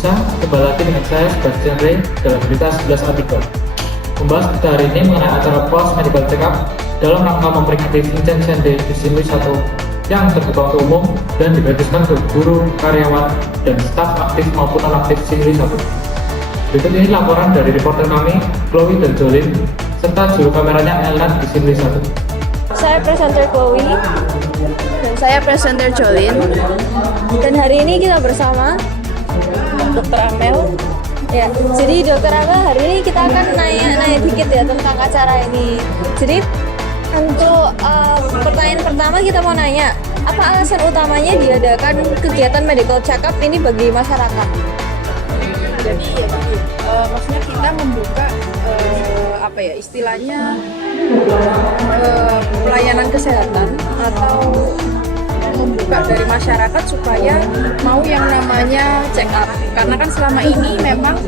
Indonesia, kembali lagi dengan saya Sebastian Ray dalam berita 11 artikel. Membahas berita hari ini mengenai acara Pulse Medical Check-up dalam rangka memperingati Vincent Day di Sinwi 1 yang terbuka untuk umum dan digratiskan ke guru, karyawan, dan staf aktif maupun non-aktif Sinwi 1. Berikut ini laporan dari reporter kami, Chloe dan Jolin, serta juru kameranya Ellen di Sinwi 1. Saya presenter Chloe Dan saya presenter Jolin. dan hari ini kita bersama Dokter Amel. ya. Jadi Dokter Amel, hari ini kita akan nanya dikit ya tentang acara ini. Jadi untuk pertanyaan pertama kita mau nanya, apa alasan utamanya diadakan kegiatan medical check-up ini bagi masyarakat? Jadi maksudnya kita membuka istilahnya pelayanan kesehatan atau membuka dari masyarakat supaya mau yang namanya check up, karena kan selama ini memang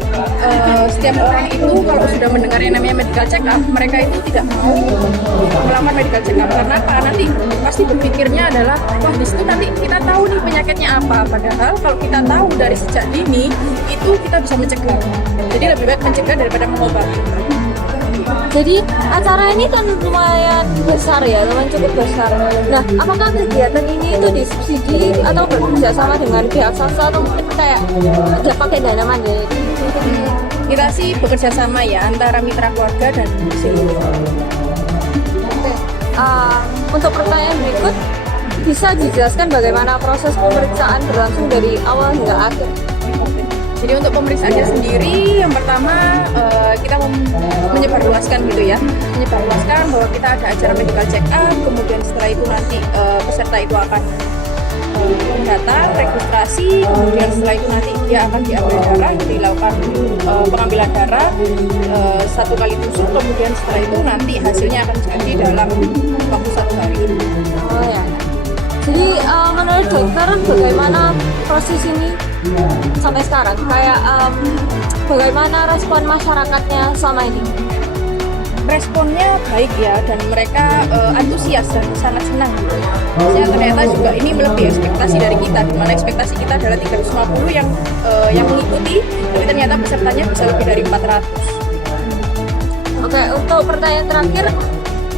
setiap orang itu kalau sudah mendengar yang namanya medical check up, mereka itu tidak mau melakukan medical check up karena apa? Nanti pasti berpikirnya adalah wah di situ nanti kita tahu nih penyakitnya apa, padahal kalau kita tahu dari sejak dini itu kita bisa mencegah. Jadi lebih baik mencegah daripada mengobati. Jadi acara ini kan lumayan besar ya, lumayan cukup besar. Nah, apakah kegiatan ini itu disubsidi atau bekerja sama dengan pihak swasta atau mungkin kayak nggak pakai dana mandiri? Kita sih bekerja sama ya antara mitra keluarga dan sini. Oke. Untuk pertanyaan berikut, bisa dijelaskan bagaimana proses pemeriksaan berlangsung dari awal hingga akhir? Jadi untuk pemeriksaannya sendiri, yang pertama kita menyebarluaskan gitu ya, menyebarluaskan bahwa kita ada acara medical check up, kemudian setelah itu nanti peserta itu akan datang, registrasi, kemudian setelah itu nanti dia akan diambil darah, dilakukan pengambilan darah 1 kali tusuk, kemudian setelah itu nanti hasilnya akan jadi dalam waktu 1 hari. Oh ya. Jadi menurut dokter bagaimana proses ini sampai sekarang? Kayak bagaimana respon masyarakatnya selama ini? Responnya baik ya, dan mereka antusias dan sangat senang. Maksudnya ternyata juga ini melebihi ekspektasi dari kita, di mana ekspektasi kita adalah 350 yang mengikuti, tapi ternyata pesertanya bisa lebih dari 400. Oke, untuk pertanyaan terakhir,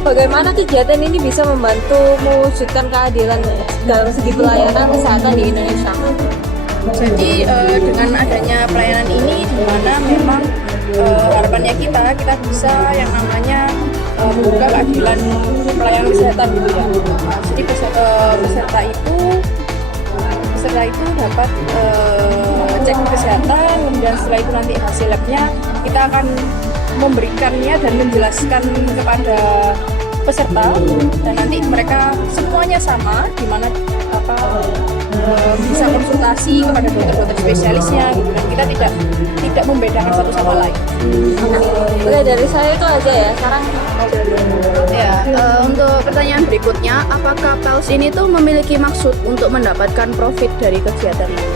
bagaimana kegiatan ini bisa membantu mewujudkan keadilan dalam segi pelayanan kesehatan di Indonesia? Jadi dengan adanya pelayanan ini, di mana memang harapannya kita bisa yang namanya membuka keadilan pelayanan kesehatan gitu ya. Jadi peserta itu dapat cek kesehatan, kemudian setelah itu nanti hasil labnya kita akan memberikannya dan menjelaskan kepada peserta, dan nanti mereka semuanya sama, di mana bisa konsultasi kepada dokter-dokter spesialisnya gitu, dan kita tidak membedakan satu sama lain. Oke, dari saya itu aja ya. Sekarang Ya, untuk pertanyaan berikutnya, apakah Pulse ini tuh memiliki maksud untuk mendapatkan profit dari kegiatan ini?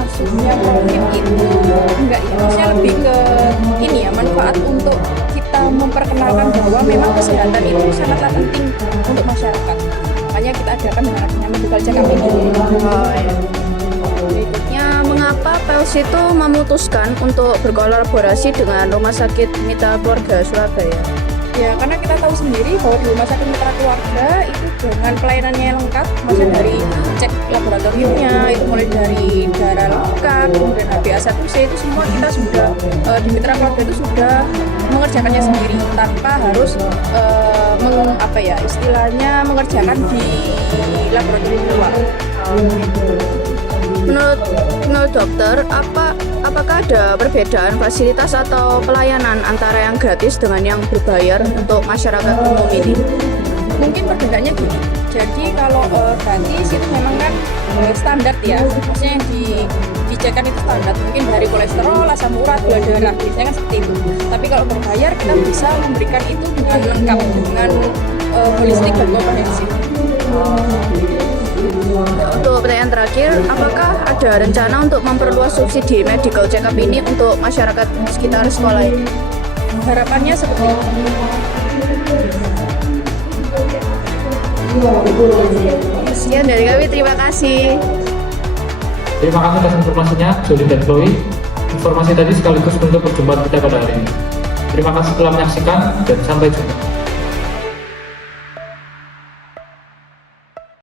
Maksudnya profit itu enggak ya, maksudnya lebih ke ini ya, manfaat untuk kita memperkenalkan bahwa memang kesehatan itu sangatlah penting untuk masyarakat. Makanya kita adakan dengan adanya medical check-up ini. Berikutnya, mengapa Pulse itu memutuskan untuk berkolaborasi dengan Rumah Sakit Mitra Keluarga Surabaya? Ya, karena kita tahu sendiri bahwa di Rumah Sakit Mitra Keluarga itu dengan pelayanannya yang lengkap, maksudnya dari cek laboratoriumnya, itu mulai dari darah lengkap, kemudian HbA1c, itu semua kita sudah di Mitra Keluarga itu sudah mengerjakannya sendiri tanpa harus istilahnya mengerjakan di laboratorium luar. Menurut dokter, apakah ada perbedaan fasilitas atau pelayanan antara yang gratis dengan yang berbayar untuk masyarakat umum ini? Mungkin perbedaannya gini. Jadi kalau gratis itu memang kan standar ya, maksudnya yang dicekkan itu standar, mungkin dari kolesterol, asam urat, gula darah, biasanya kan seperti itu. Tapi kalau berbayar kita bisa memberikan itu dengan lengkap, dengan holistik dan komprehensif. Untuk pertanyaan terakhir, apakah ada rencana untuk memperluas subsidi medical check-up ini untuk masyarakat sekitar sekolah ini? Harapannya seperti itu. Sekian dari kami, terima kasih. Terima kasih atas informasinya, Jolin dan Chloe. Informasi tadi sekaligus untuk perjumpaan kita pada hari ini. Terima kasih telah menyaksikan dan sampai jumpa.